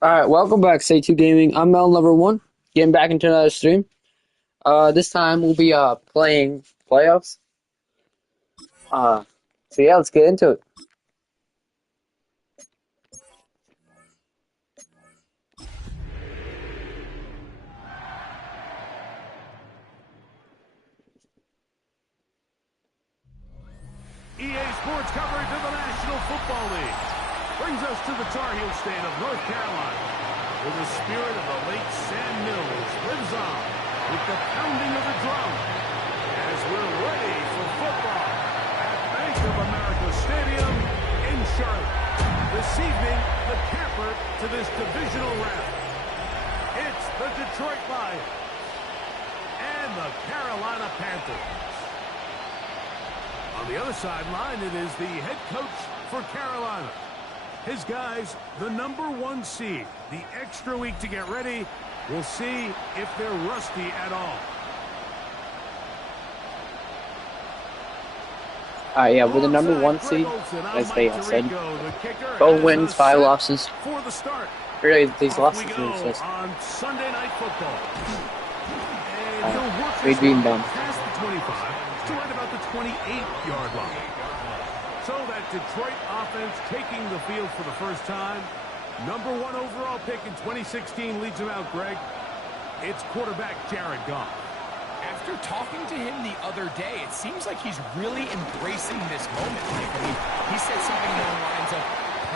Alright, welcome back, Say 2 Gaming. I'm Mel Lover 1, getting back into another stream. This time we'll be playing playoffs. So yeah, let's get into it. EA Sports coverage of the National Football League brings us to the Tar Heel state of North Carolina, where the spirit of the late Sam Mills lives on with the pounding of the drum as we're ready for football at Bank of America Stadium in Charlotte. This evening, the capper to this divisional round. It's the Detroit Lions and the Carolina Panthers. On the other sideline, it is the head coach for Carolina. His guys, the #1 seed, the extra week to get ready. We'll see if they're rusty at all. Alright, yeah, we're the #1 seed, as they have said. 12 wins, 5 losses. For the start. Really, these losses We are go just on Sunday Night Football. And he'll work we've his been way done. past the 25 to right about the 28-yard line. So that Detroit offense taking the field for the first time. #1 overall pick in 2016 leads him out, Greg. It's quarterback Jared Goff. After talking to him the other day, it seems like he's really embracing this moment. I mean, he said something along the lines of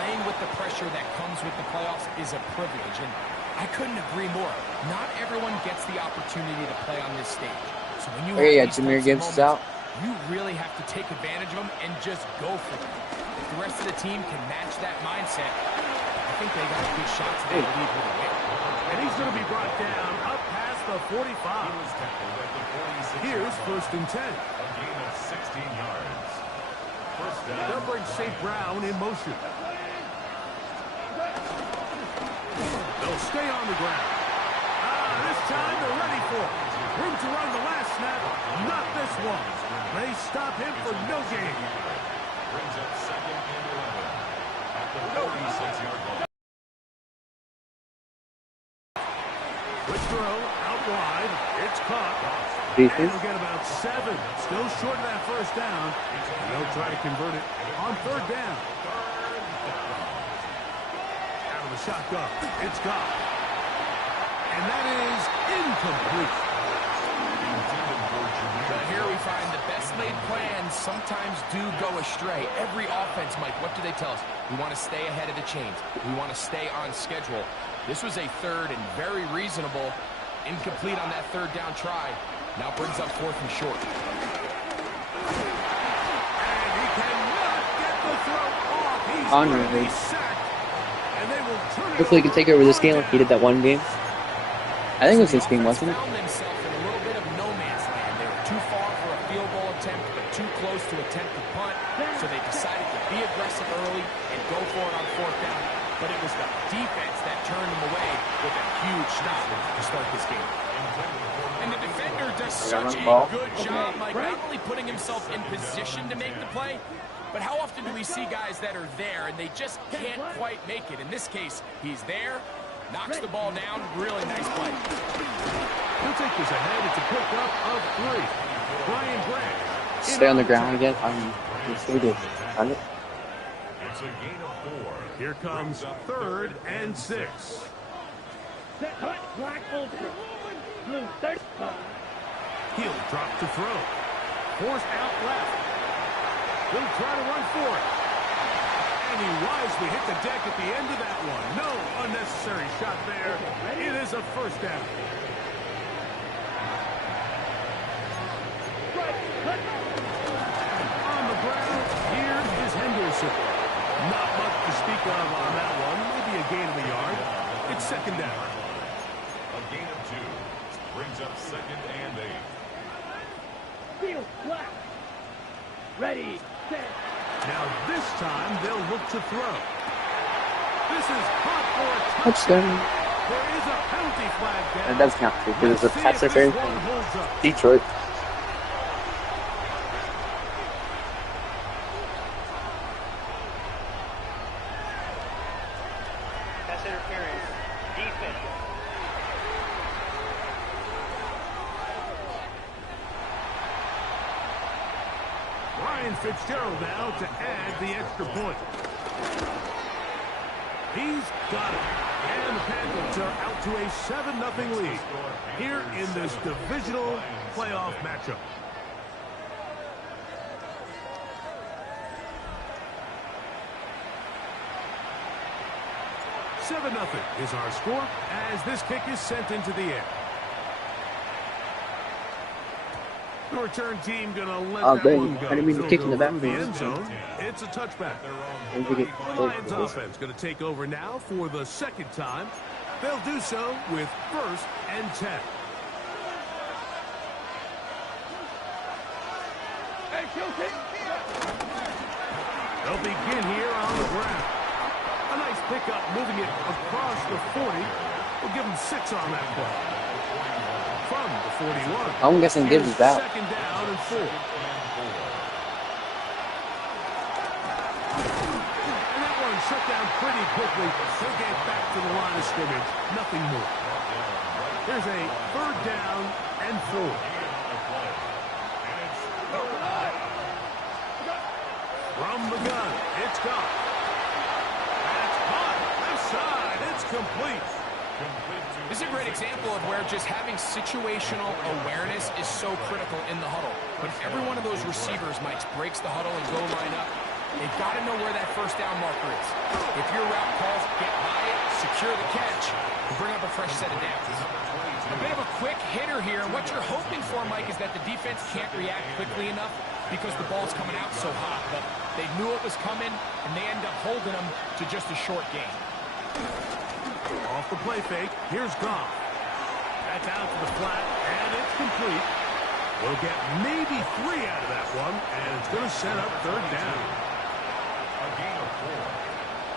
playing with the pressure that comes with the playoffs is a privilege, and I couldn't agree more. Not everyone gets the opportunity to play on this stage. So when you have these Jameer types of Gibbs is moments, out. you really have to take advantage of them and just go for them. If the rest of the team can match that mindset, I think they got a good shot today to lead with a win. And he's going to be brought down up past the 45. Here's 1st and 10. A gain of 16 yards. First down. They'll bring St. Brown in motion. They'll stay on the ground. This time they're ready for it. Room to run the last snap. Not this one. They stop him for no gain. Brings up 2nd and 11 at the 46-yard line. Quick throw out wide. It's caught. And defense. he'll get about 7. Still short of that first down. And they'll try to convert it on 3rd down. Out of the shotgun. It's gone. And that is incomplete. But here we find the best laid plans sometimes do go astray. Every offense, Mike, what do they tell us? We want to stay ahead of the chains. We want to stay on schedule. This was a 3rd and very reasonable. Incomplete on that 3rd down try. Now brings up 4th and short. And he cannot get the throw off. He's Unreal. going to be sacked. And they will turn it Hopefully he can over take over this on game like he did that one game. I think it was this game, wasn't it? Found themselves in a little bit of no man's land. They were too far for a field goal attempt, but too close to attempt the punt. So they decided to be aggressive early and go for it on 4th down. But it was the defense that turned them away with a huge stop to start this game. And the defender does such a good job, Mike, not only putting himself in position to make the play, but how often do we see guys that are there and they just can't quite make it? In this case, he's there, knocks the ball down, really nice play. He'll take this ahead. It's a pickup of 3. Brian Branch. Stay on the ground again. Let's do this. Run it. It's a gain of 4. Here comes 3rd and 6. He'll drop to throw. Forced out left. He'll try to run for it. And he wisely hit the deck at the end of that one. No unnecessary shot there. It is a 1st down. On the ground, here is Henderson. Not much to speak of on that one. Maybe a gain of a yard. It's 2nd down. A gain of 2. Brings up 2nd and 8. Ready, set. Now this time they'll look to throw. This is caught for a Touchdown. There is a penalty flag down. That does count too, because it's a Let's see pass if this interference one from holds up. Detroit. Pass interference. Ryan Fitzgerald now to add the extra point. He's got it. And the Panthers are out to a 7-0 lead here in this divisional playoff matchup. $7-0 is our score as this kick is sent into the air. The return team gonna let that one go. I didn't mean to kick in the back. Through the end zone. It's a touchback. Lions offense gonna take over now for the second time. They'll do so with 1st and 10. They'll begin here on the ground. A nice pickup, moving it across the 40. We'll give them 6 on that play. From the 41. I'm guessing Gibbs is out. Second down and 4. And that one shut down pretty quickly. He'll get back to the line of scrimmage. Nothing more. Here's a 3rd down and 4. From the gun, it's gone. That's caught. Left side, it's complete. This is a great example of where just having situational awareness is so critical in the huddle. When every one of those receivers, Mike, breaks the huddle and go line up, they've got to know where that 1st down marker is. If your route calls, get by it, secure the catch, and bring up a fresh set of downs. A bit of a quick hitter here, and what you're hoping for, Mike, is that the defense can't react quickly enough because the ball's coming out so hot. But they knew it was coming, and they end up holding them to just a short gain. Off the play fake, here's Goff. That's out to the flat, and it's complete. We'll get maybe 3 out of that one, and it's going to set up 3rd down. A gain of 4.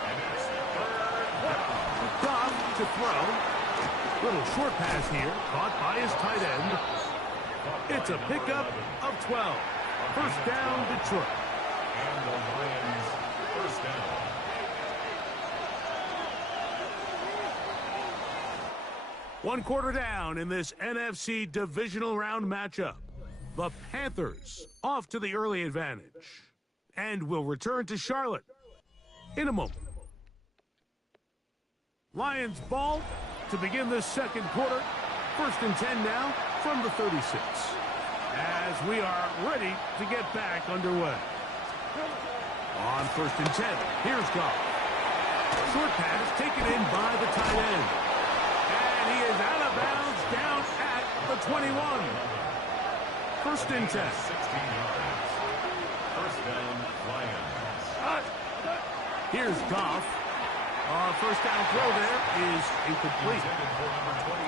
And it's 3rd down. Goff to throw. Little short pass here, caught by his tight end. It's a pickup of 12. 1st down, Detroit. And the Lions 1st down. One quarter down in this NFC divisional round matchup. The Panthers off to the early advantage. And will return to Charlotte in a moment. Lions ball to begin this second quarter. 1st and 10 now from the 36. As we are ready to get back underway. On 1st and 10, here's Goff. Short pass taken in by the tight end. And he is out of bounds down at the 21. 1st and 10. 16 yards. 1st down, Lions. Here's Goff. 1st down throw there is incomplete.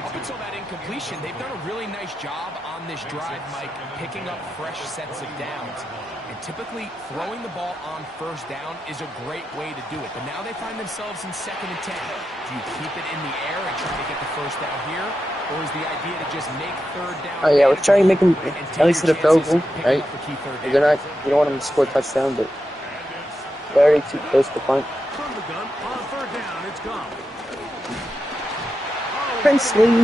Up until that incompletion, they've done a really nice job on this drive, Mike, picking up fresh sets of downs. And typically, throwing the ball on 1st down is a great way to do it. But now they find themselves in 2nd and 10. Do you keep it in the air and try to get the 1st down here? Or is the idea to just make 3rd down? Oh yeah, let's try and make them at least hit a field goal, right? They're not. You don't want them to score a touchdown, but they're already too close to punt. From the gun on 3rd down, it's gone. Princely. Taken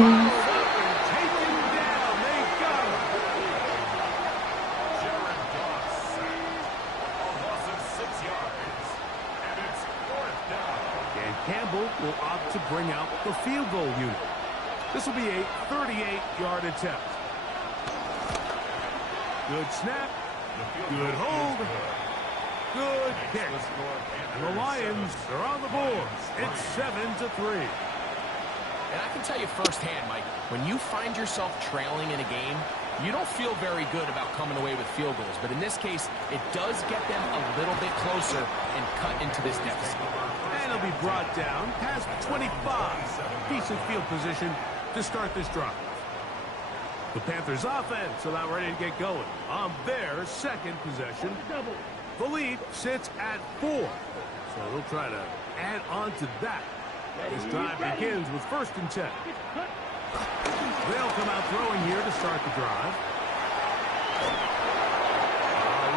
down, they got him. Jared Goff sacked. A loss of 6 yards. And it's 4th down. And Campbell will opt to bring out the field goal unit. This will be a 38-yard attempt. Good snap. Good hold. Good kick. And the Lions are on the board. It's 7-3. And I can tell you firsthand, Mike, when you find yourself trailing in a game, you don't feel very good about coming away with field goals. But in this case, it does get them a little bit closer and cut into this deficit. And he'll be brought down past 25. Decent field position to start this drive. The Panthers offense about ready to get going on their 2nd possession. The lead sits at 4. So they'll try to add on to that. This drive begins with 1st and 10. They'll come out throwing here to start the drive.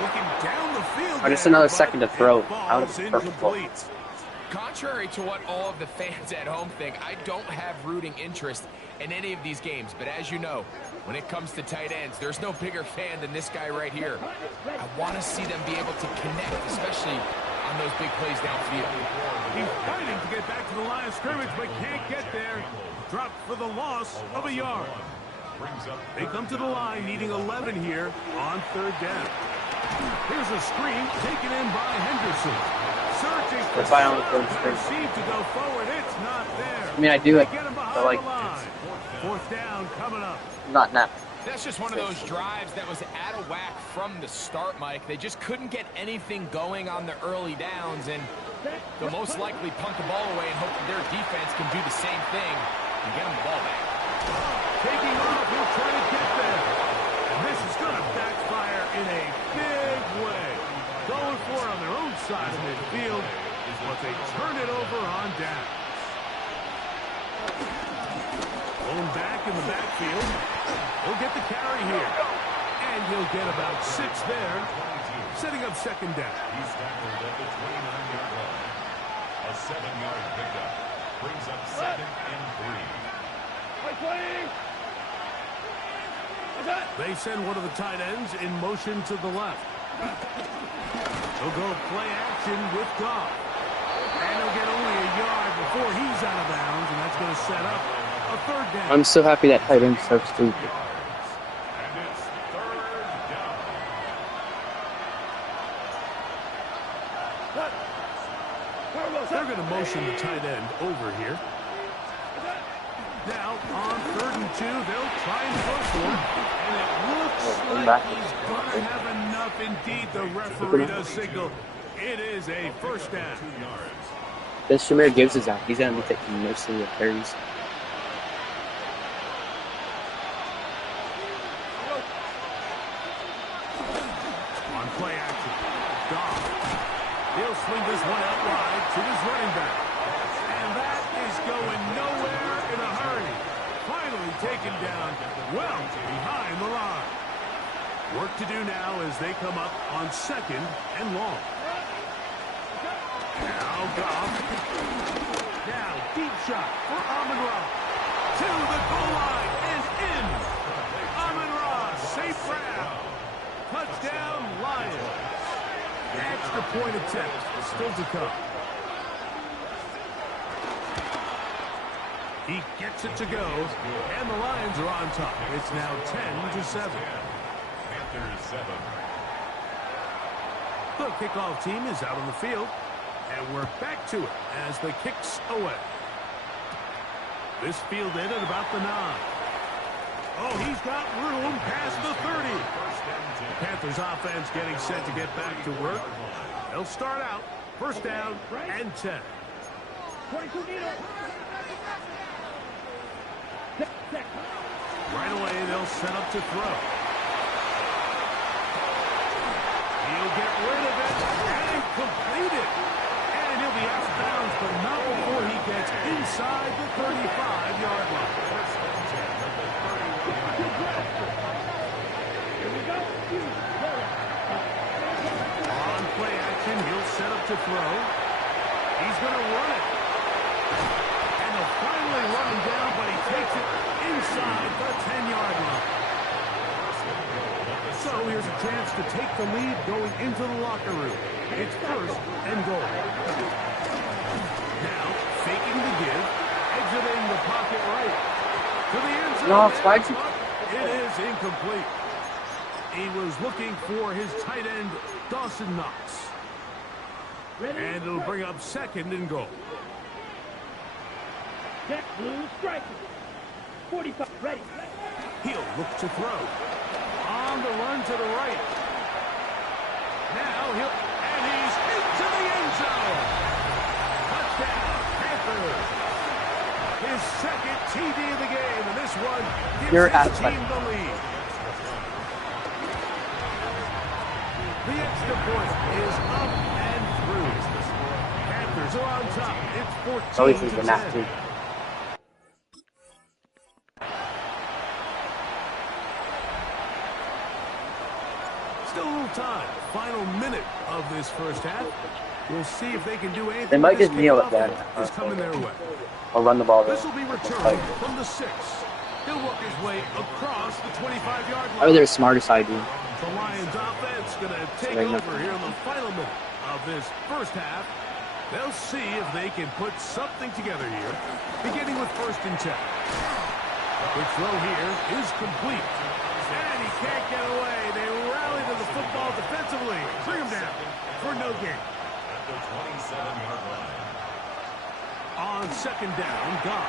Looking down the field. Just another second to throw. Out of the perfect ball. Contrary to what all of the fans at home think, I don't have rooting interest in any of these games. But as you know, when it comes to tight ends, there's no bigger fan than this guy right here. I want to see them be able to connect, especially on those big plays downfield. He's fighting to get back to the line of scrimmage, but can't get there. Dropped for the loss of a yard. They come to the line needing 11 here on 3rd down. Here's a screen taken in by Henderson. Searching for received to go forward. It's not there. I mean, I do like, Get him I behind like the line. 4th down coming up. not now. That's just one of those drives that was out of whack from the start, Mike. They just couldn't get anything going on the early downs, and they'll most likely punt the ball away and hope that their defense can do the same thing and get them the ball back. Taking off, he'll try to get there. And this is going to backfire in a big way. Going for it on their own side of midfield, but they turn it over on downs. Going back in the backfield. He'll get the carry here. And he'll get about 6 there, setting up 2nd down. He's tackled at the 29-yard line. A 7-yard pickup brings up 2nd and 3. They send one of the tight ends in motion to the left. He'll go play action with Goff. And he'll get only a yard before he's out of bounds, and that's going to set up a 3rd down. I'm so happy that tight end's so stupid. And it's 3rd down. They're going to motion the tight end over here. Now, on 3rd and 2, they'll try and go for it. And it looks like he's going to have enough. Indeed, the referee does signal. It is a 1st down. This Shamir Gibbs is out. He's going to be taking most of the carries. On play action, Goff. He'll swing this one out wide to his running back. And that is going nowhere in a hurry. Finally taken down well behind the line. Work to do now as they come up on 2nd and long. Now Goff. Now deep shot for Amon-Ra. To the goal line and in. Amon-Ra, safe round. Touchdown, Lions. Extra point attempt still to come. He gets it to go, and the Lions are on top. It's now 10-7. Panthers 7. The kickoff team is out on the field, and we're back to it as the kicks away. This fielded at about the 9. Oh, he's got room past the 30. Panthers offense getting set to get back to work. They'll start out 1st down and 10. Right away, they'll set up to throw. He'll get rid of it and complete it. And he'll be out of bounds, but not before he gets inside the 35-yard line. On play action, he'll set up to throw. He's going to run it. And they'll finally run him down, but he takes it inside the 10-yard line. So here's a chance to take the lead going into the locker room. It's 1st and goal. Now, faking the give, exiting the pocket right. To the end zone. No, why'd you... It is incomplete. He was looking for his tight end, Dawson Knox. And it'll bring up 2nd and goal. Jack Blue striker. 45 ready. He'll look to throw. On the run to the right. Now and he's into the end zone. Touchdown, Panthers. His 2nd TD of the game, and this one gives his team the lead. The extra point is up and through. Panthers are on top. It's 14-10. Still a little time. Final minute of this first half. We'll see if they can do anything. They might with just this kneel it kickoff then. that's coming their way. I'll run the ball though. This will be returned from the 6. He'll work his way across the 25-yard line. Probably their smartest idea. The Lions offense going to take over here in the final minute of this first half. They'll see if they can put something together here, beginning with 1st and 10. Quick throw here is complete. And he can't get away. They rally to the football defensively. Bring him down for no gain. At the 27-yard line. On 2nd down, Goff.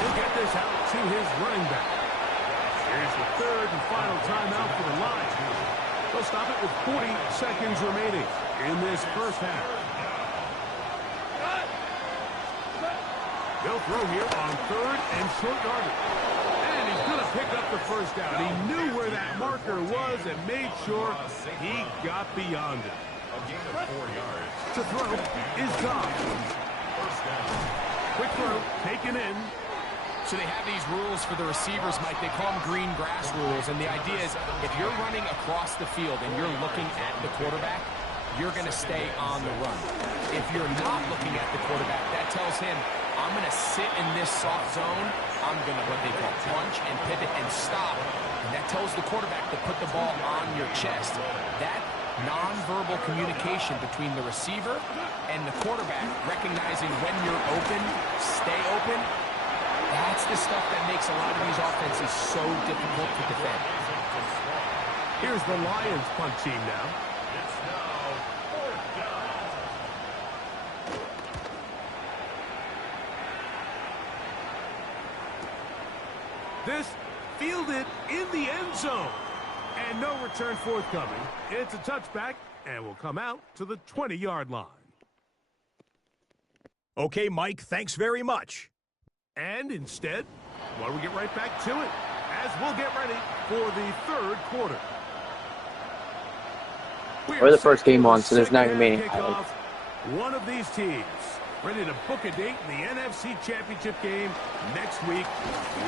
He'll get this out to his running back. Here's the 3rd and final timeout for the Lions. They'll stop it with 40 seconds remaining in this first half. They'll throw here on 3rd and short yardage. And he's going to pick up the first down. He knew where that marker was and made sure he got beyond it. A gain of 4 yards. To throw is Goff. First down. Quick throw, taken in. So they have these rules for the receivers, Mike. They call them green grass rules. And the idea is if you're running across the field and you're looking at the quarterback, you're going to stay on the run. If you're not looking at the quarterback, that tells him, I'm going to sit in this soft zone. I'm going to what they call punch and pivot and stop. And that tells the quarterback to put the ball on your chest. That nonverbal communication between the receiver and the quarterback, recognizing when you're open, stay open, that's the stuff that makes a lot of these offenses so difficult to defend. Here's the Lions punt team now. It's now 4th down. This fielded in the end zone. And no return forthcoming. It's a touchback and will come out to the 20-yard line. Okay, Mike, thanks very much. And instead, why don't we get right back to it as we'll get ready for the 3rd quarter. We're the first game on, so there's not going to be any kickoff. One of these teams ready to book a date in the NFC Championship game next week.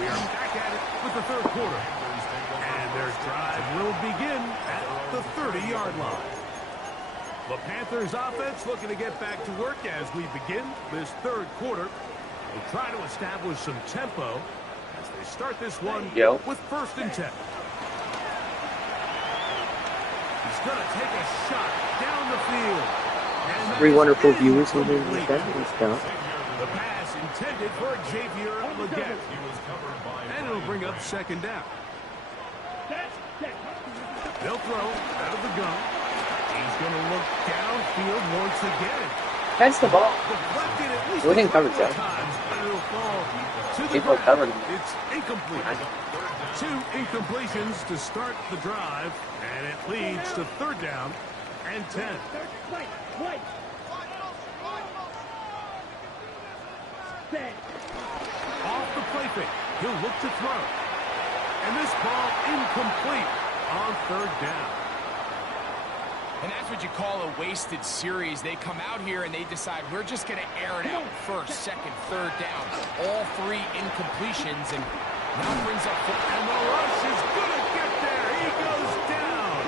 We are back at it with the 3rd quarter. And their drive will begin at the 30-yard line. The Panthers offense looking to get back to work as we begin this 3rd quarter. We'll try to establish some tempo as they start this one with 1st and 10. He's going to take a shot down the field. And 3 wonderful viewers will be complete. that. The pass intended for Xavier Legette. And it'll bring up 2nd down. They'll throw out of the gun. He's going to look downfield once again. Catch the ball. Deflected at least We didn't cover that. times, but it'll fall to the People ground. covered him. It's incomplete. 2 incompletions to start the drive, and it leads to 3rd down and 10. Off the play fake, he'll look to throw. And this ball incomplete on 3rd down. And that's what you call a wasted series. They come out here and they decide we're just going to air it out 1st, 2nd, 3rd down. All 3 incompletions, and now brings up. And the rush is going to get there. He goes down.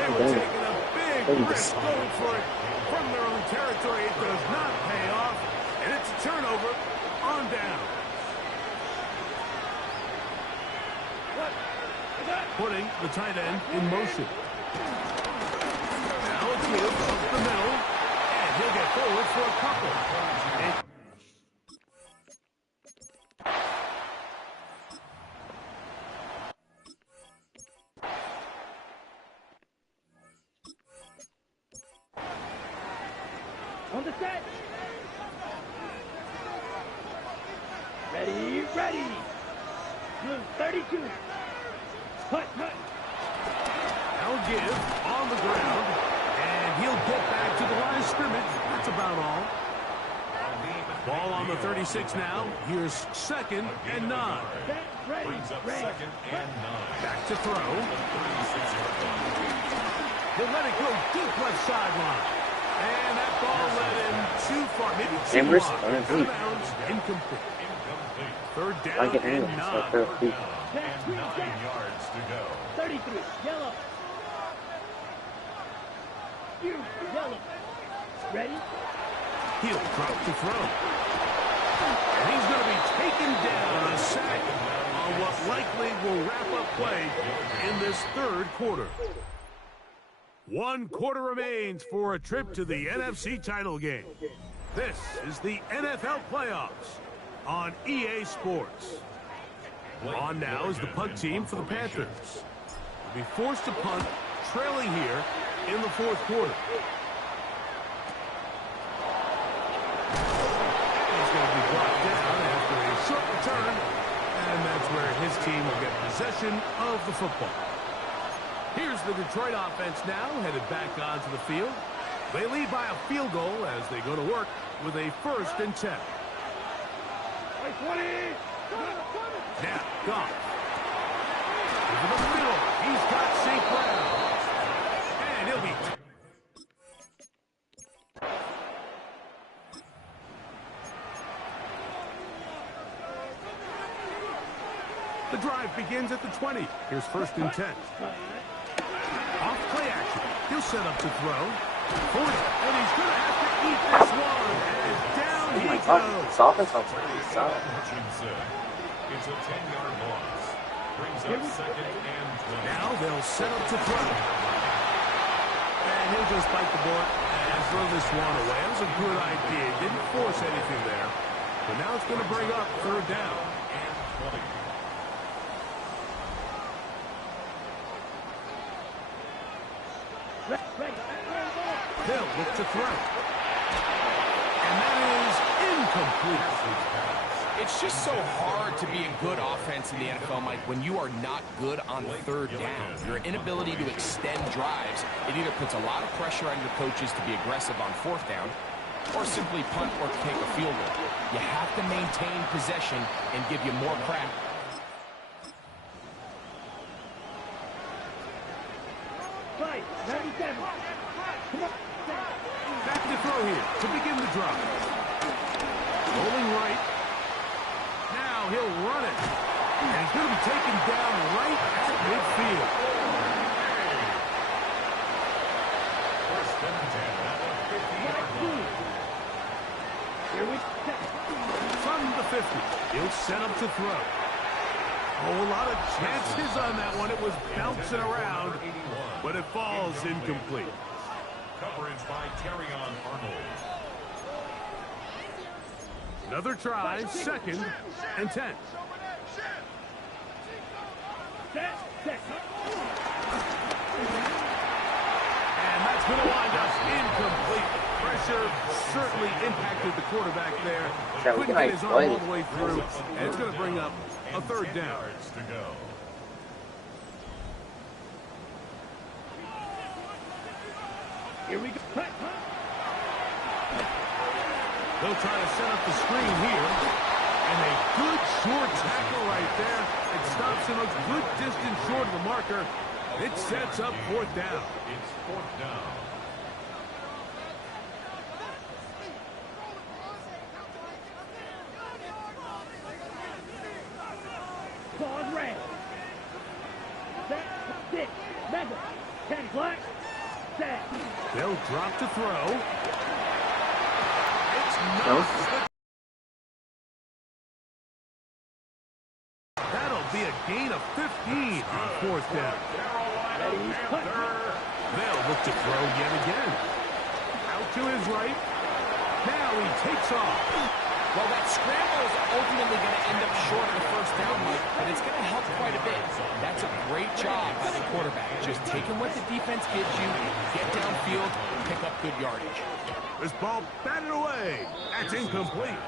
They were taking a big risk going for it from their own territory. It does not pay off, and it's a turnover on down. Putting the tight end in motion. Now a give up the middle, and he'll get forward for a couple. On the set. Ready, ready. Blue 32. Hut. Now give on the ground, and he'll get back to the line of scrimmage. That's about all. Ball on the 36 now. Here's 2nd and 9. Ready, Brings up ready. 2nd and 9. Back to throw. 36-yard line. He'll let it go deep left sideline. And that ball led him too far. Maybe too Chambers, far. on Out his of feet. bounds. Incomplete. 3rd I down get and anyway, 9. so they're feet. And 9 yards to go. 33. Yellow. You, yellow. Ready? He'll drop to throw. And he's going to be taken down, a sack on what likely will wrap up play in this third quarter. 1 quarter remains for a trip to the NFC title game. This is the NFL playoffs on EA Sports. On now is the punt team for the Panthers. They'll be forced to punt, trailing here in the fourth quarter. He's going to be brought down after a short return, and that's where his team will get possession of the football. Here's the Detroit offense now, headed back onto the field. They lead by a field goal as they go to work with a 1st and 10. Now, Goff. Over the middle. He's got St. Brown. And he'll be... The drive begins at the 20. Here's 1st and 10. Off play action. He'll set up to throw. 40. And he's going to have to eat this one. And down he goes. This offense sounds pretty solid. It's a 10-yard loss. Brings up 2nd and 20. Now they'll set up to throw. And he'll just bite the bullet and throw this one away. That was a good idea. He didn't force anything there. But now it's going to bring up 3rd down. And 20. They'll look to throw. And that is incomplete. It's just so hard to be a good offense in the NFL, Mike, when you are not good on 3rd down. Your inability to extend drives, it either puts a lot of pressure on your coaches to be aggressive on 4th down, or simply punt or take a field goal. You have to maintain possession and give you more crap. Fight, 97. Come on. Back to throw here to begin the drive. Rolling right. Now he'll run it. And he's going to be taken down right at midfield. 1st and 10 at the 50-yard line. Here we go. From the 50, he'll set up to throw. Oh, a lot of chances on that one. It was bouncing around, but it falls incomplete. Coverage by Terrion Arnold. Another try, 2nd and 10. Set. And that's going to wind up incomplete. Pressure certainly impacted the quarterback there. Couldn't get his arm all the way through, and it's going to bring up a 3rd down. Yards to go. Here we go. They'll try to set up the screen here. And a good short tackle right there. It stops him a good distance short of the marker. It sets up 4th down. It's 4th down. Claws red. Set. 6. Mega. 10 black. Set. They'll drop to throw. It's No. not. That'll be a gain of 15 on 4th down. They'll look to throw yet again. Out to his right. Now he takes off. Well, that scramble is ultimately going to end up short of the 1st down, Mike, but it's going to help quite a bit. That's a great job by the quarterback. Just taking what the defense gives you, get downfield, pick up good yardage. This ball batted away. That's incomplete.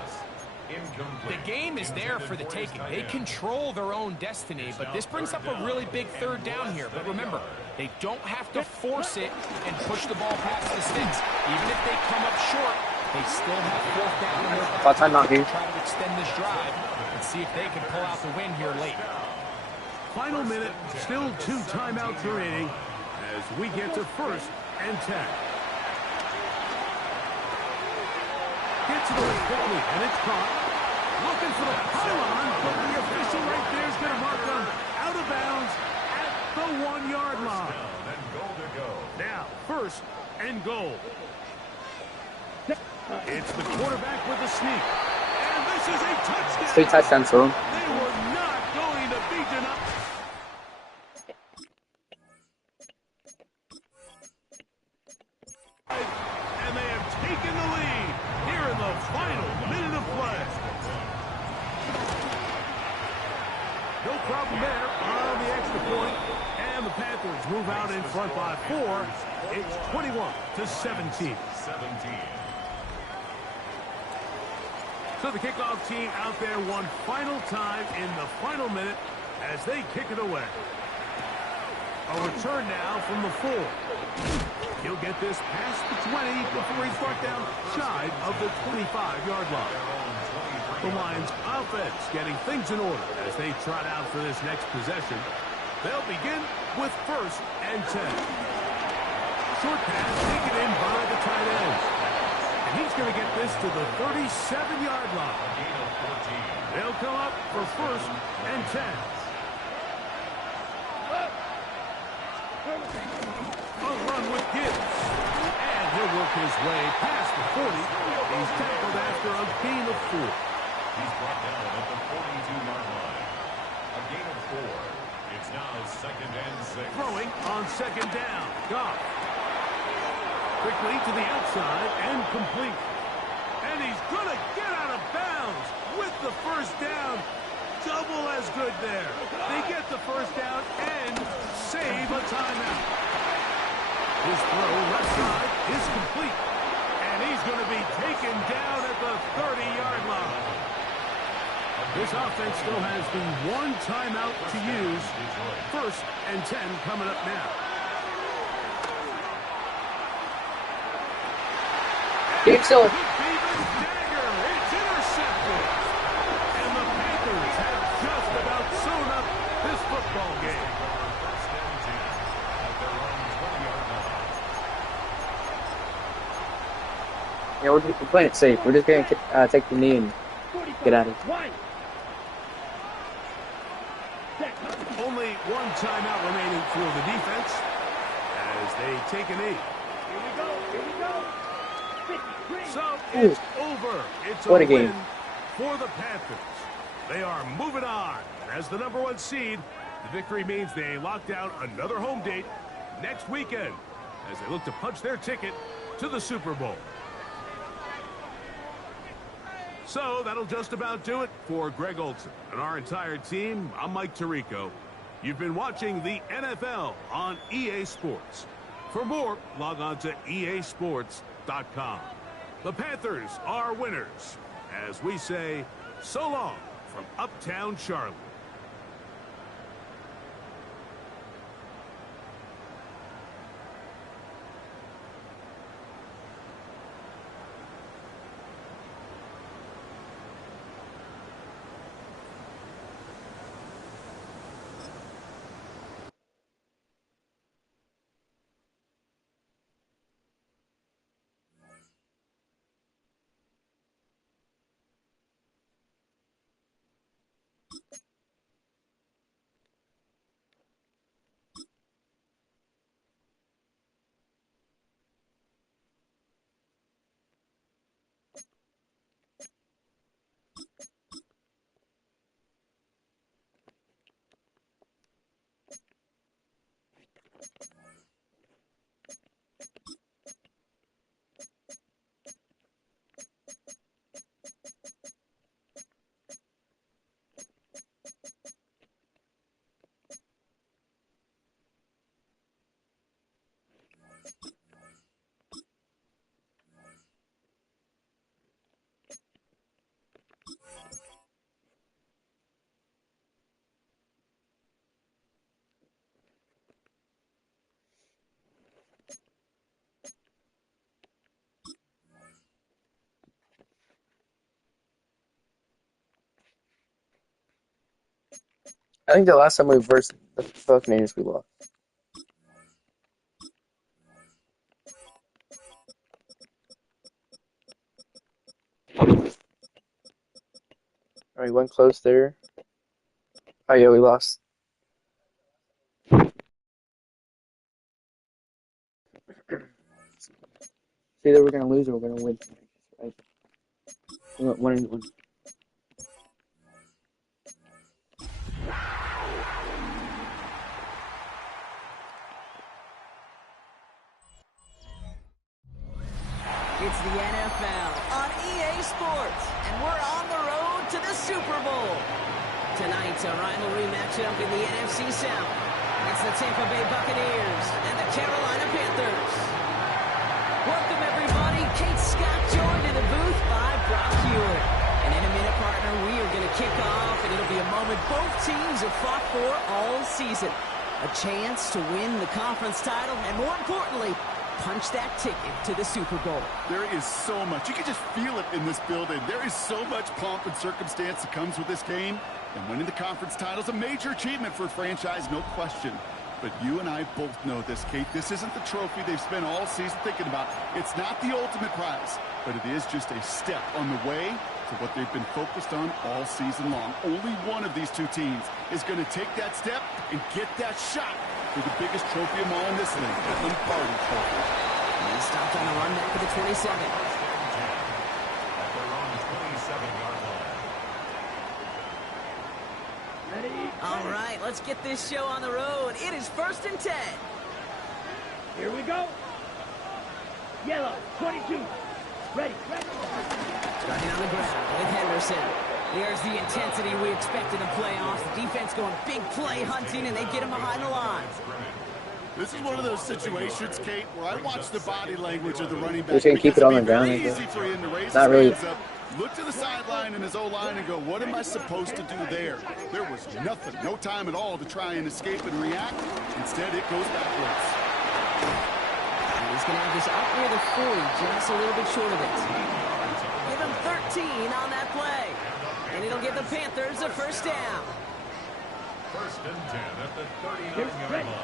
The game is there for the taking. They control their own destiny, but this brings up a really big 3rd down here. But remember, they don't have to force it and push the ball past the sticks. Even if they come up short, they still have 4th down in their About time not here. try to extend this drive and see if they can pull out the win here late. Final minute, still 2 timeouts remaining as we get to 1st and 10. Gets it away quickly, and it's caught. Looking for the pylon, but the official right there is going to mark them out of bounds at the 1-yard line. And goal to go. Now, 1st and goal. It's the quarterback with the sneak. And this is a touchdown. 3 touchdowns for him. They were not going to be denied. And they have taken the lead here in the final minute of play. No problem there on the extra point. And the Panthers move out in front by 4. It's 21-17. So the kickoff team out there one final time in the final minute as they kick it away. A return now from the 4. He'll get this past the 20 before he's brought down shy of the 25-yard line. The Lions offense getting things in order as they trot out for this next possession. They'll begin with 1st and 10. Short pass taken in by the tight end. And he's going to get this to the 37-yard line. They'll come up for 1st and 10. A run with Gibbs. And he'll work his way past the 40. He's tackled after a gain of 4. He's brought down at the 42-yard line. A gain of 4. It's now 2nd and 6. Throwing on 2nd down. Goff. Quickly to the outside and complete. And he's going to get out of bounds with the 1st down. Double as good there. They get the 1st down and save a timeout. His throw left side is complete. And he's going to be taken down at the 30-yard line. This offense still has the 1 timeout to use. 1st and 10 coming up now. Keep still. It's intercepted. And the Panthers have just about sewn up this football game. Yeah, we're playing it safe. We're just going to take the knee and get out of it. Only 1 timeout remaining for the defense as they take a knee. Here we go. So it's over. It's What a win game. for the Panthers. They are moving on. As the number 1 seed, the victory means they lock down another home date next weekend as they look to punch their ticket to the Super Bowl. So that'll just about do it for Greg Olson and our entire team. I'm Mike Tirico. You've been watching the NFL on EA Sports. For more, log on to easports.com. The Panthers are winners, as we say, so long from Uptown Charlotte. I think the last time we versed the Buccaneers, we lost. Alright, one close there. Oh yeah, we lost. either we're gonna lose or we're gonna win. Right? One and one. It's the NFL on EA Sports, and we're on the road to the Super Bowl. Tonight's a rivalry matchup in the NFC South. It's the Tampa Bay Buccaneers and the Carolina Panthers. Welcome, everybody. Kate Scott joined in the booth by Brock Hewitt. And in a minute, partner, we are going to kick off, and it'll be a moment both teams have fought for all season. A chance to win the conference title, and more importantly, punch that ticket to the Super Bowl. There is so much. You can just feel it in this building. There is so much pomp and circumstance that comes with this game. And winning the conference title is a major achievement for a franchise, no question. But you and I both know this, Kate. This isn't the trophy they've spent all season thinking about. It's not the ultimate prize, but it is just a step on the way to what they've been focused on all season long. Only one of these two teams is going to take that step and get that shot for the biggest trophy of all in this league, the Lombardi Trophy. And he stopped on the run back to the 27. At their own 27-yard line. Ready? All right, let's get this show on the road. It is 1st and 10. Here we go. Yellow, 22. Ready. Starting on the ground with Henderson. There's the intensity we expect in the playoffs. The defense going big play hunting, and they get him behind the line. This is one of those situations, Kate, where I watch the body language of the running back. Just gonna keep it on the ground, I It's guess. easy for him to raise Not his really. hands up, look to the sideline and his O-line and go, what am I supposed to do there? There was nothing, no time at all to try and escape and react. Instead, it goes backwards. And he's going to have this up near the 40, just a little bit short of it. Give him 13 on that play. And it'll give the Panthers a first down. 1st and 10 at the 39-yard line.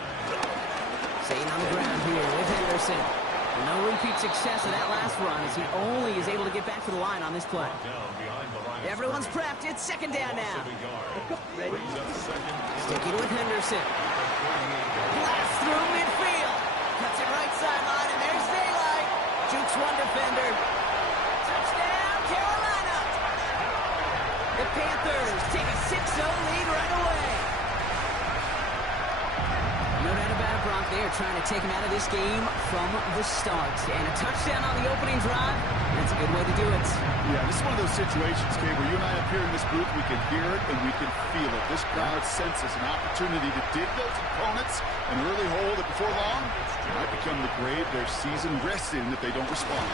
Staying on the ground here with Henderson. And no repeat success of that last run as he only is able to get back to the line on this play. Down behind the line. Everyone's prepped. It's 2nd down now. Brings up 2nd. Sticking with Henderson. Blast through midfield. Cuts it right sideline, and there's daylight. Jukes one defender. Touchdown, Carolina. The Panthers take a 6-0 lead right away. No doubt about it, Brock. They are trying to take him out of this game from the start. And a touchdown on the opening drive, that's a good way to do it. Yeah, this is one of those situations, Kate, where you and I up here in this booth, we can hear it and we can feel it. This crowd senses an opportunity to dig those opponents an early hole that before long might become the grave their season rests in if they don't respond.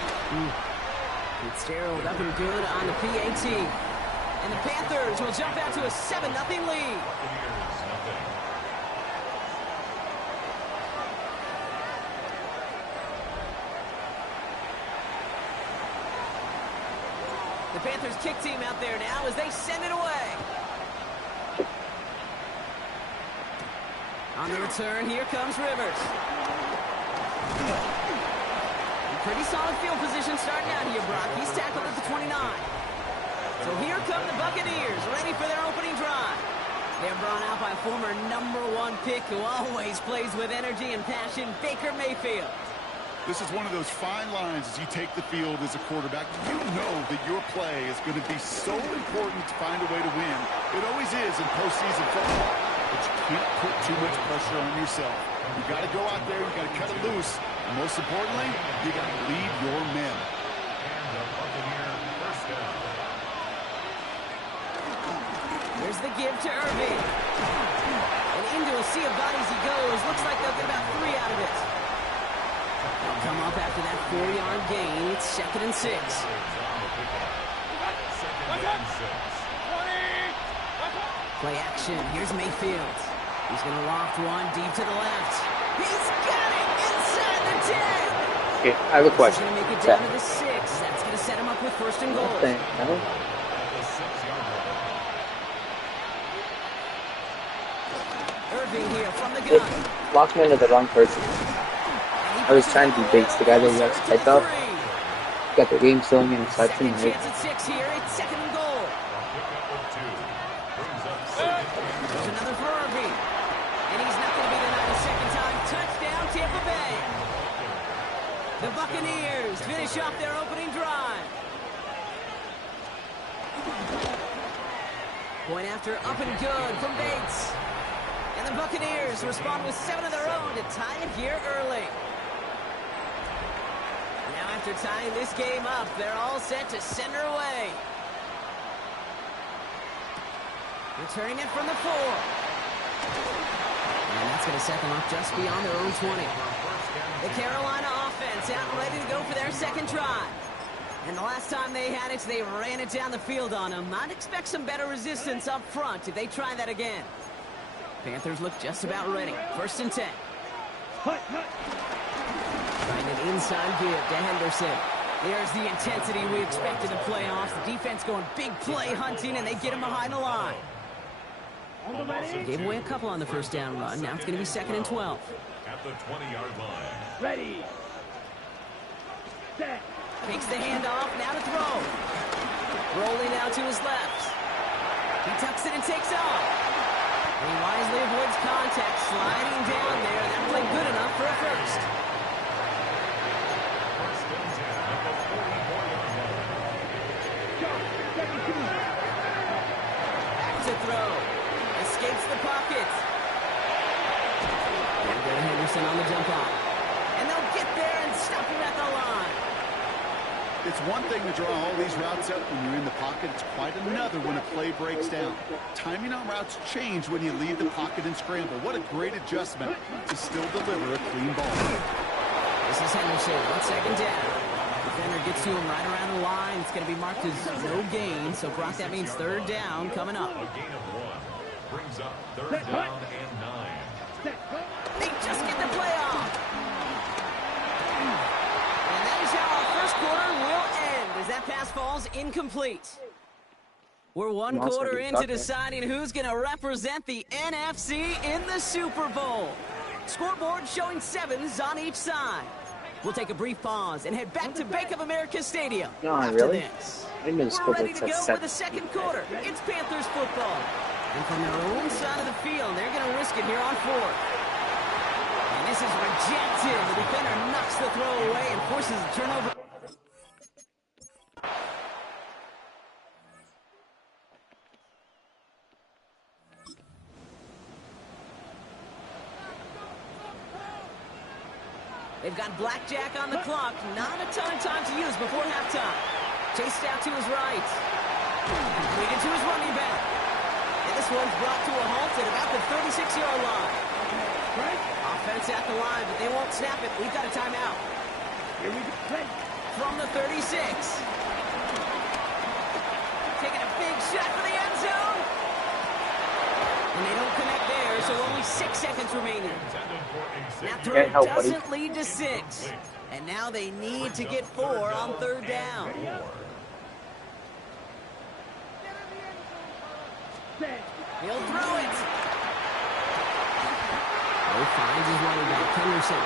Fitzgerald up and good on the PAT. And the Panthers will jump out to a 7-0 lead. The Panthers kick team out there now as they send it away. On the return, here comes Rivers. Pretty solid field position starting out here, Brock. He's tackled at the 29. So here come the Buccaneers, ready for their opening drive. They're brought out by a former #1 pick who always plays with energy and passion, Baker Mayfield. This is one of those fine lines as you take the field as a quarterback. You know that your play is going to be so important to find a way to win. It always is in postseason football. But you can't put too much pressure on yourself. You got to go out there, you got to cut it loose. And most importantly, you got to lead your men. And the Buccaneer first down. Here's the give to Irving. And into a sea of bodies he goes. Looks like they'll get about 3 out of it. They'll come up after that 4-yard gain. It's 2nd and 6. 2nd and 6. Play action. Here's Mayfield. He's going to loft one deep to the left. He's got it inside the 10. Okay, I have a He's question. going to make it down to the 6. That's going to set him up with 1st and goal. Okay, no? The 6-yard line. Irving here from the gun. Locked me into the wrong person. I was trying to beat the guy that he has typed up. Got the game still in interception. Second chance at 6 here. It's 2nd and goal. Pick up 2. Brings up 2nd. There's another for Irving. And he's not going to be denied a second time. Touchdown, Tampa Bay. The Buccaneers finish off their opening drive. Point after up and good from Bates. And the Buccaneers respond with 7 of their own to tie it here early. Now after tying this game up, they're all set to send her away. Returning it from the 4. And that's going to set them up just beyond their own 20. The Carolina offense out and ready to go for their second drive. And the last time they had it, they ran it down the field on them. I'd expect some better resistance up front if they try that again. Panthers look just about ready. 1st and 10. Trying an inside give to Henderson. There's the intensity we expect in the playoffs. The defense going big play hunting, and they get him behind the line. Gave away a couple on the first down run. Now it's going to be 2nd and 12. At the 20-yard line. Ready. Set. Takes the handoff, now to throw. Rolling out to his left. He tucks it and takes off. And he wisely avoids contact, sliding down there. That play good enough for a first. First and 10 at the 44-yard line. Back to throw. Escapes the pocket. And go to Henderson on the jump off. And they'll get there and stop him at the line. It's one thing to draw all these routes up when you're in the pocket. It's quite another when a play breaks down. Timing on routes change when you leave the pocket and scramble. What a great adjustment to still deliver a clean ball. This is Henderson on 2nd down. Defender gets to him right around the line. It's going to be marked as no gain. So, Brock, that means 3rd down coming up. A gain of 1 brings up 3rd down and 9. They just get the play off. And that is how our first quarter will end as that pass falls incomplete. We're one quarter into deciding who's going to represent the NFC in the Super Bowl. Scoreboard showing 7s on each side. We'll take a brief pause and head back to Bank of America Stadium after this. We're ready to go for the second quarter. It's Panthers football. And from their own side of the field, they're going to risk it here on 4th. And this is rejected. The defender knocks the throw away and forces a turnover. They've got blackjack on the clock. Not a ton of time to use before halftime. Chased out to his right. Completed to his running back. And this one's brought to a halt at about the 36-yard line. Offense at the line, but they won't snap it. We've got a timeout. Here we go. From the 36. Taking a big shot for the end zone. And they don't connect there, so only 6 seconds remaining. That throw doesn't lead to 6. And now they need to get 4 on 3rd down. He'll throw it. He finds his running back, Henderson.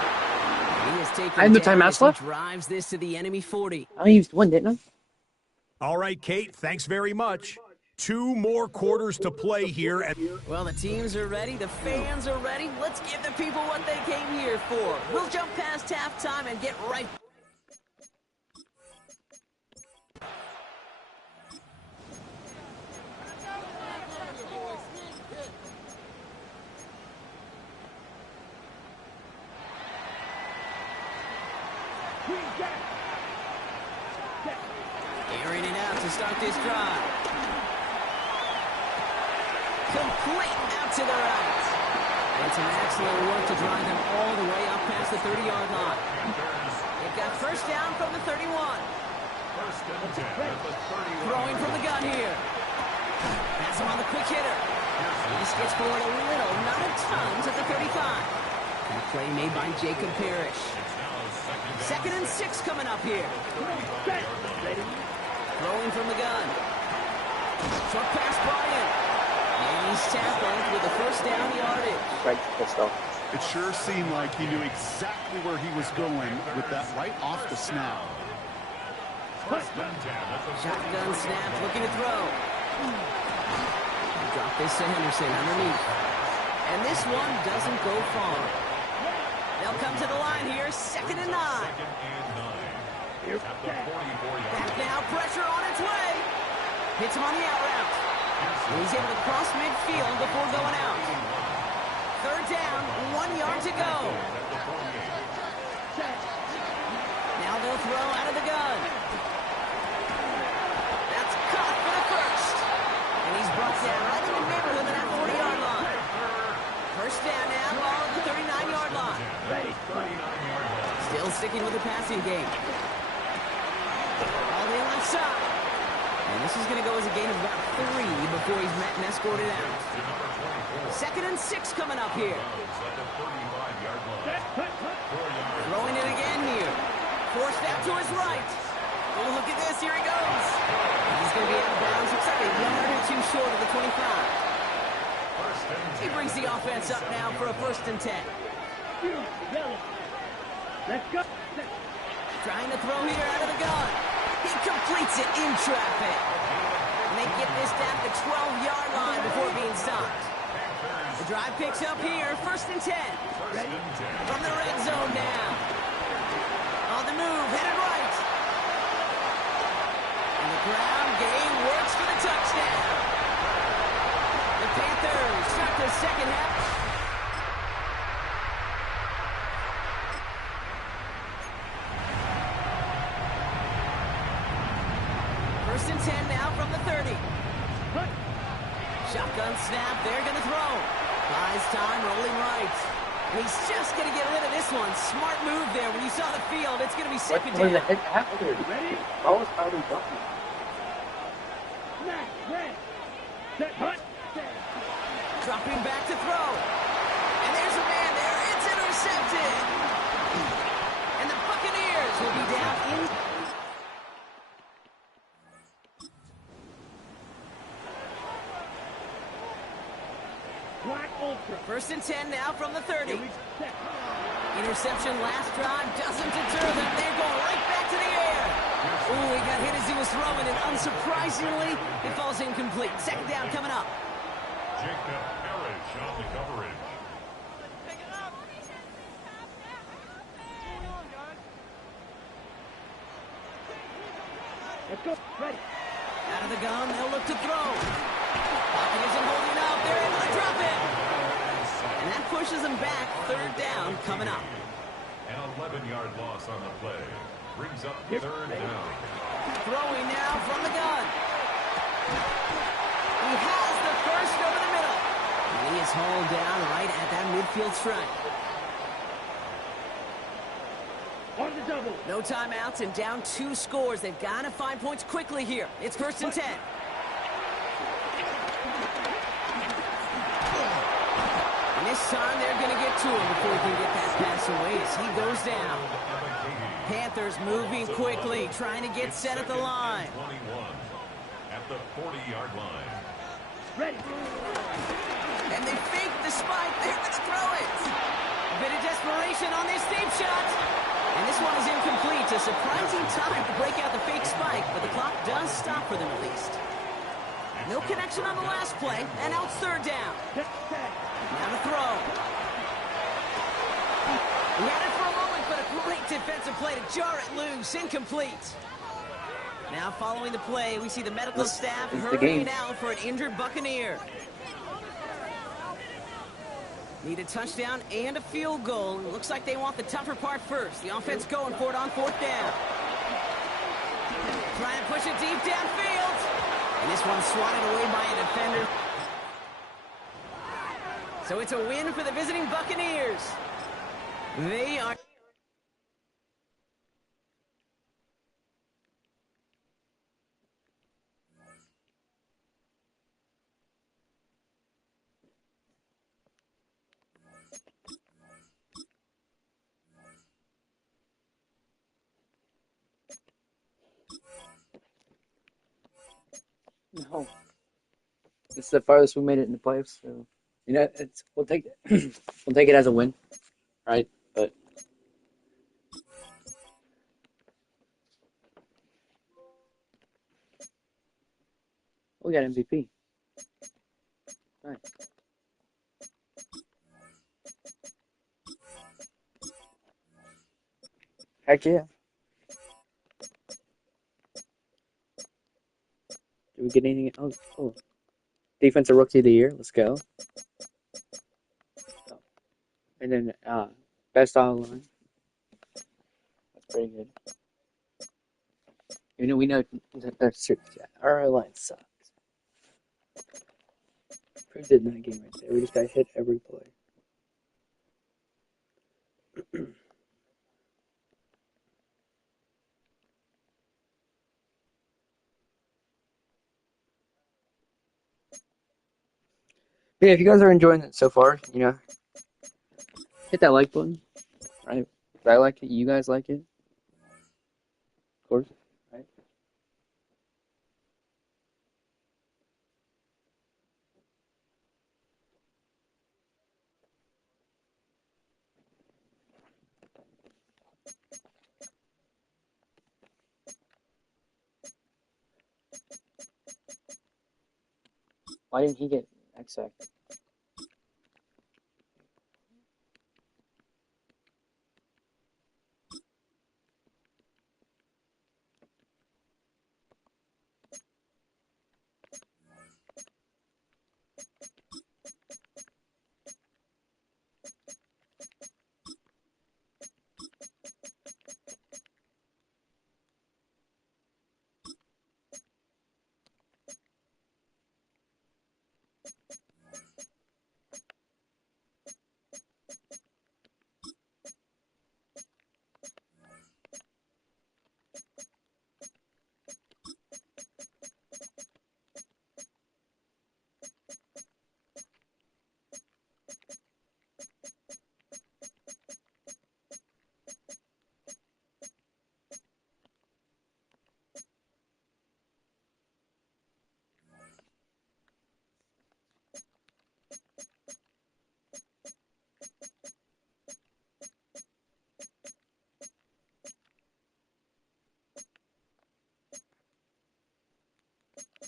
He has taken I have no down timeouts as he left. drives this to the enemy 40. I used one, didn't I? All right, Kate, thanks very much. 2 more quarters to play here. And Well, the teams are ready. The fans are ready. Let's give the people what they came here for. We'll jump past halftime and get right. Airing it out to start this drive. Complete out to the right. And some excellent work to drive them all the way up past the 30-yard line. They've got first down from the 31. First and 10 at the 31. Throwing from the gun here. Pass him on the quick hitter. He gets forward a little, not a ton, at the 35. That play made by Jacob Parrish. Second and 6 coming up here. Throwing from the gun. Short pass, Bryant. And he's tackled with the first down yardage. Right, pissed off. It sure seemed like he knew exactly where he was going with that right off the snap. First and 10 at the Shotgun snap, looking to throw. Drop this to Henderson underneath. And this one doesn't go far. They'll come to the line here, 2nd and 9. Second and 9. At the 44-yard Back line. now, pressure on its way. Hits him on the out route. And he's able to cross midfield before going out. 3rd down, 1 yard to go. Now they'll throw out of the gun. That's caught for the first. And he's brought down right in the neighborhood of that 40-yard line. 1st down now, ball at the 39-yard line. Still sticking with the passing game. All the left side. And this is going to go as a gain of about 3 before he's met and escorted out. 2nd and 6 coming up here. Throwing it again here. Forced out to his right. Oh, look at this. Here he goes. He's going to be out of bounds. Looks like a yard or 2 short of the 25. He brings the offense up now for a 1st and 10. Let's go. Trying to throw here out of the gun. He completes it in traffic. And they get this down to the 12-yard line before being stopped. The drive picks up here, 1st and 10. From the red zone now. On the move, headed right. And the ground game works for the touchdown. The Panthers start the second half. First and 10 now from the 30. Shotgun snap, they're going to throw. Buys time, rolling right. And he's just going to get rid of this one. Smart move there. When you saw the field, it's going to be second down. Ready? Snap, red. Set, hut. Dropping back to throw. And there's a man there. It's intercepted. And the Buccaneers will be down in... Black Ultra. 1st and 10 now from the 30. Set. Interception last drive doesn't deter them. They're going right back to the air. Ooh, he got hit as he was throwing, and unsurprisingly, it falls incomplete. 2nd down coming up. Jacob Parrish on the coverage. Let's go. Ready. Out of the gun, they'll look to throw. Pocket isn't holding up. They're able to drop it. And that pushes them back. 3rd down coming up. An 11-yard loss on the play. Brings up 3rd down. Throwing now from the gun. He has the first over the middle. And he is hauled down right at that midfield stripe. On the double. No timeouts and down 2 scores. They've got to find points quickly here. It's 1st and 10. And this time they're going to get to him before he can get that pass away as he goes down. Panthers moving quickly, trying to get set at the line. 21 at the 40-yard line. Ready. And they fake the spike. They're going to throw it. A bit of desperation on this deep shot. And this one is incomplete. A surprising time to break out the fake spike, but the clock does stop for them at least. No connection on the last play, and now it's 3rd down. Set. Now to throw. He had it for a moment, but a great defensive play to jar it loose. Incomplete. Now following the play, we see the medical staff hurrying out for an injured Buccaneer. Need a touchdown and a field goal. It looks like they want the tougher part first. The offense going for it on 4th down. Trying to push it deep downfield. And this one swatted away by a defender. So it's a win for the visiting Buccaneers. They are... No. This is the farthest we made it in the playoffs, so you know we'll take it. We'll take it as a win, right? But we got MVP. Right. Heck yeah. Do we get anything? Oh. Defensive Rookie of the Year. Let's go. And then best online. That's pretty good. We know that's our line sucks. Proved it in that game right there. We just got hit every play. Yeah, if you guys are enjoying it so far, hit that like button, right? If I like it, you guys like it, of course, right? Why didn't he get XX?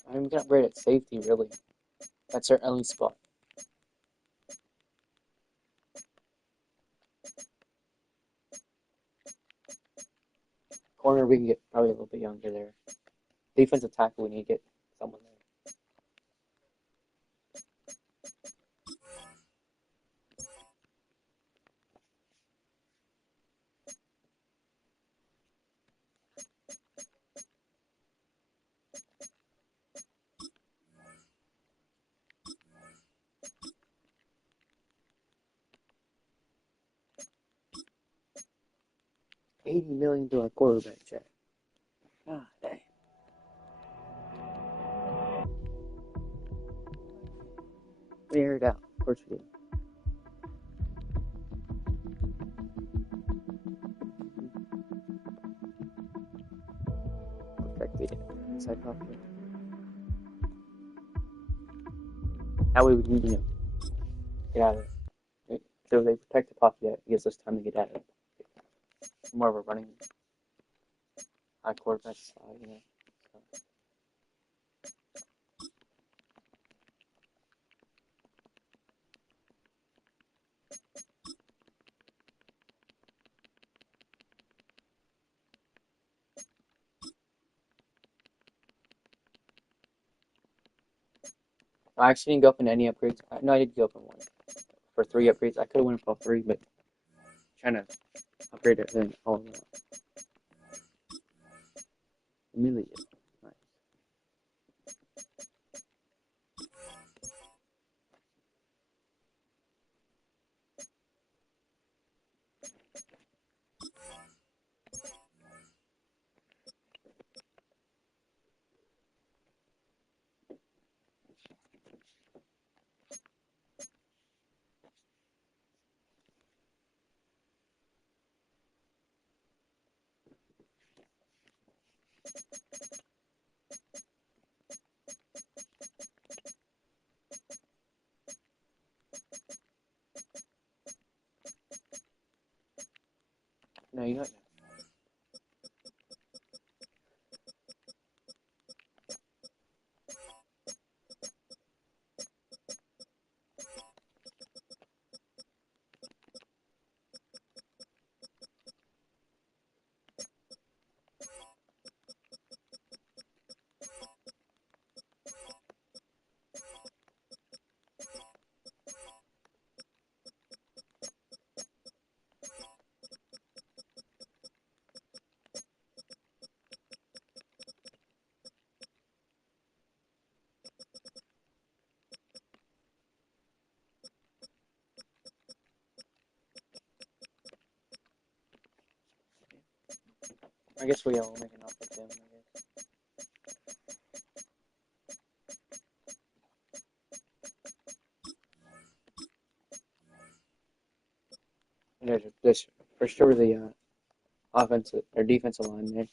I mean, we got great at safety, really. That's our only spot. Corner, we can get probably a little bit younger there. Defensive tackle, we need to get someone there. $80 million quarterback check. God dang. We aired out. Of course we did. Perfect. Inside pocket. That way we can, get out of it. So they protect the pocket. It gives us time to get out of it. More of a running high quarterback style. So. I actually didn't go up in any upgrades. No, I did go up in one. For 3 upgrades. I could have went up all 3, but trying to upgrade it then all of them. Immediately. Nice. I guess we all make an offer to him, I guess. And there's for sure the offensive or defensive line there.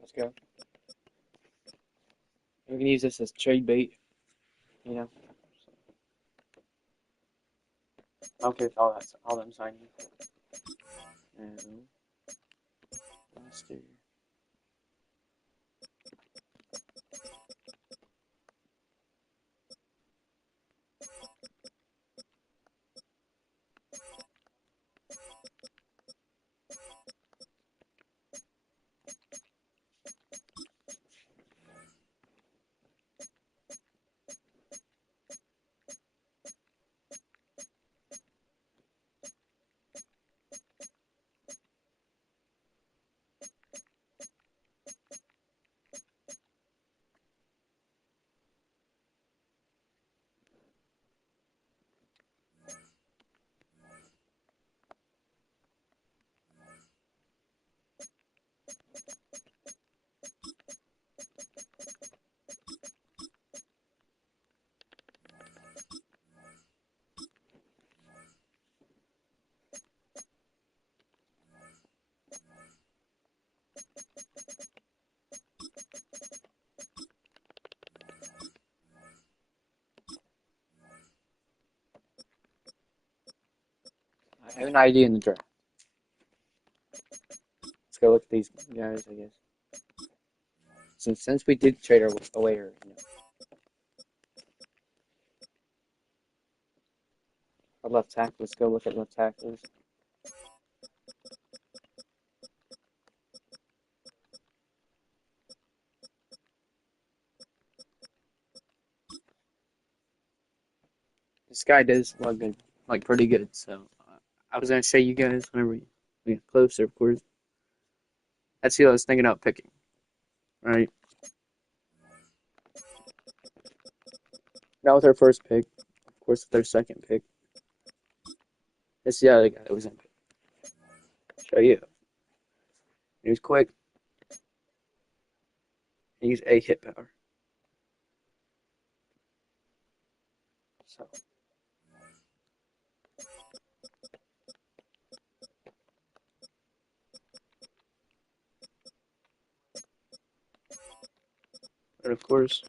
Let's go. We can use this as trade bait, you know. Okay, with all them signing. And let's do. I have an idea in the draft. Let's go look at these guys, I guess. Since we did trade away her, our left tackle. Let's go look at left tackles. This guy does look good, like pretty good. So I was gonna show you guys whenever we get closer, of course. That's who I was thinking about picking, right? Not with our first pick, of course, with their second pick. This is the other guy that was in pick. Show you. He was quick. He's a hit power. So. And of course,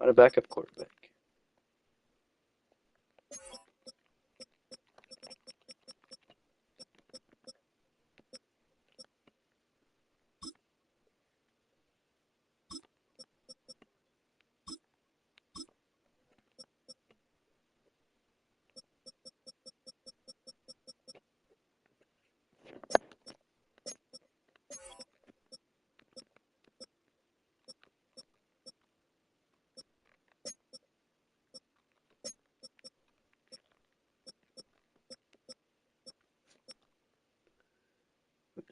on a backup quarterback.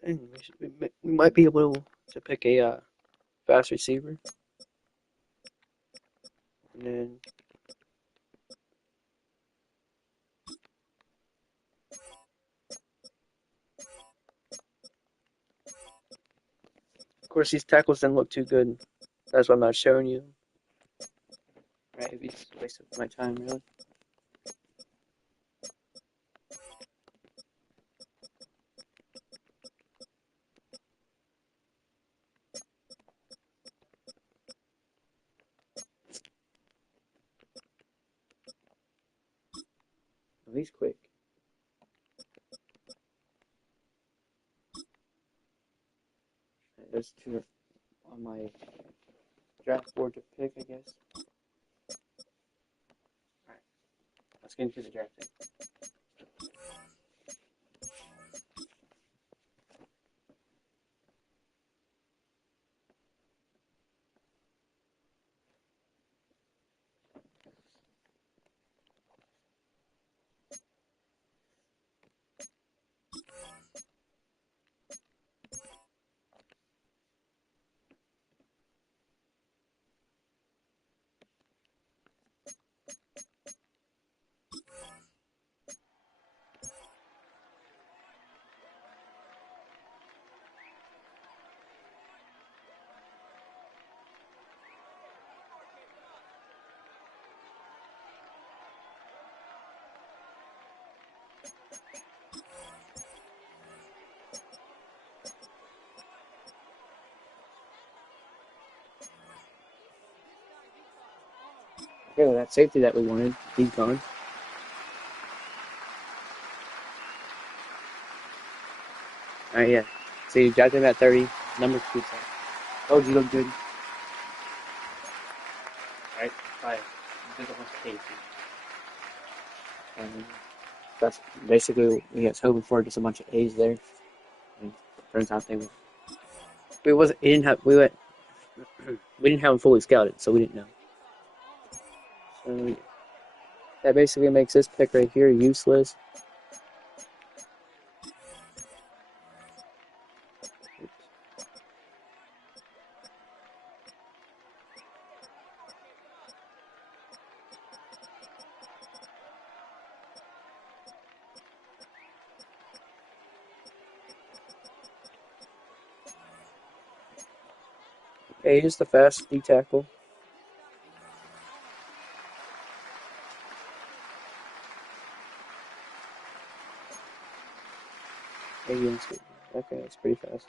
And we might be able to pick a fast receiver. And then of course these tackles didn't look too good That's why I'm not showing you. Right, it'd be just a waste of my time, really. Oh, he's quick. There's two on my draft board to pick, I guess. Alright, let's get into the drafting. Okay, well, that safety that we wanted, he's gone. Alright, yeah. So you drafted him at 30, number 2 tag. Oh, you look good. Alright, fire. There's a bunch of A's. And that's basically what we was hoping for, just a bunch of A's there. And turns out they were. We didn't have them fully scouted, so we didn't know. So that basically makes this pick right here useless. Okay, here's the fast D tackle. Okay, it's pretty fast.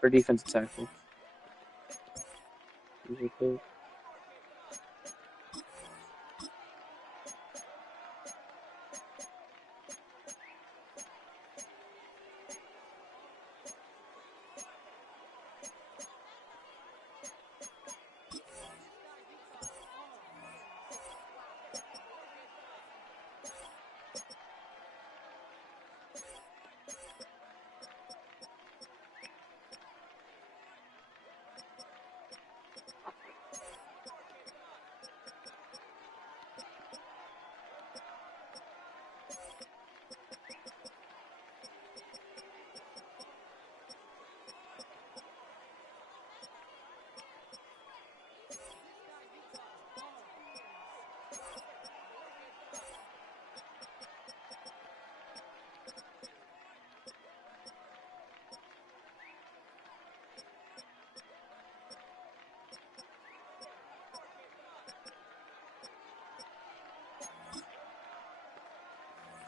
For defensive tackle. Usually quick.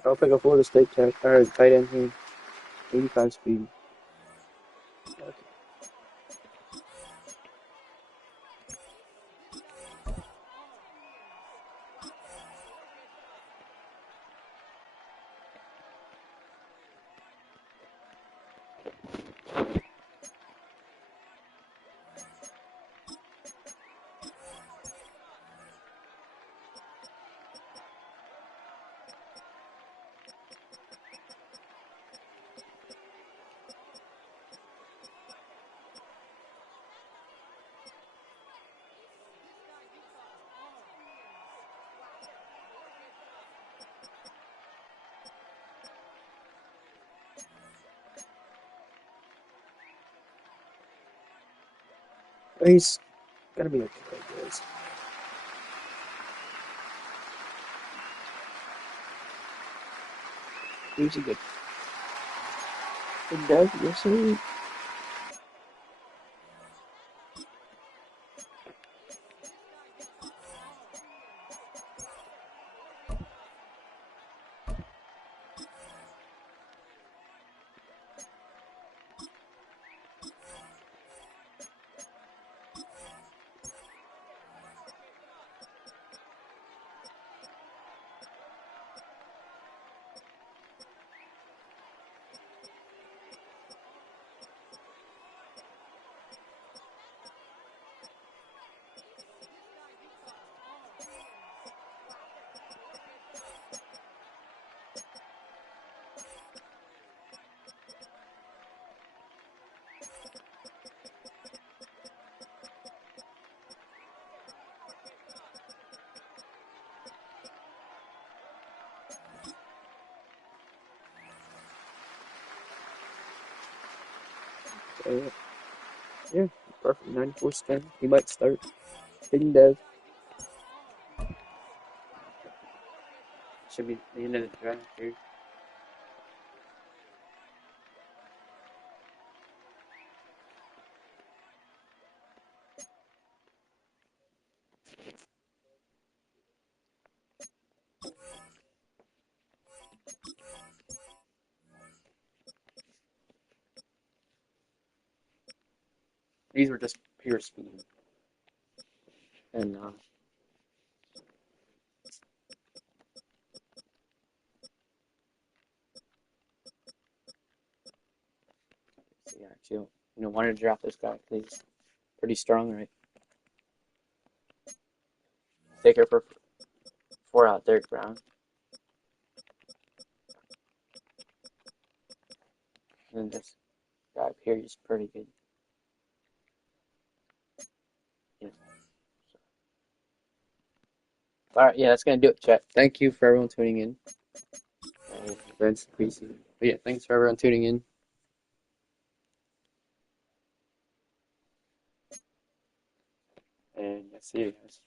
I'll pick a Florida State tight end here. 85 speed. Okay. He's gonna be okay, guys. He's a good. Good dog, yes sir. Yeah, perfect. 94 10. He might start. Hidden Dev. Should be the end of the draft here. These were just pure speed. And so yeah, actually, wanted to draft this guy because he's pretty strong, right? Take her for 4 out, third round. And then this guy up here is pretty good. Yeah. Alright, yeah, that's gonna do it, chat. Thank you for everyone tuning in. Vince, preseason. But yeah, thanks for everyone tuning in. And I'll see you guys.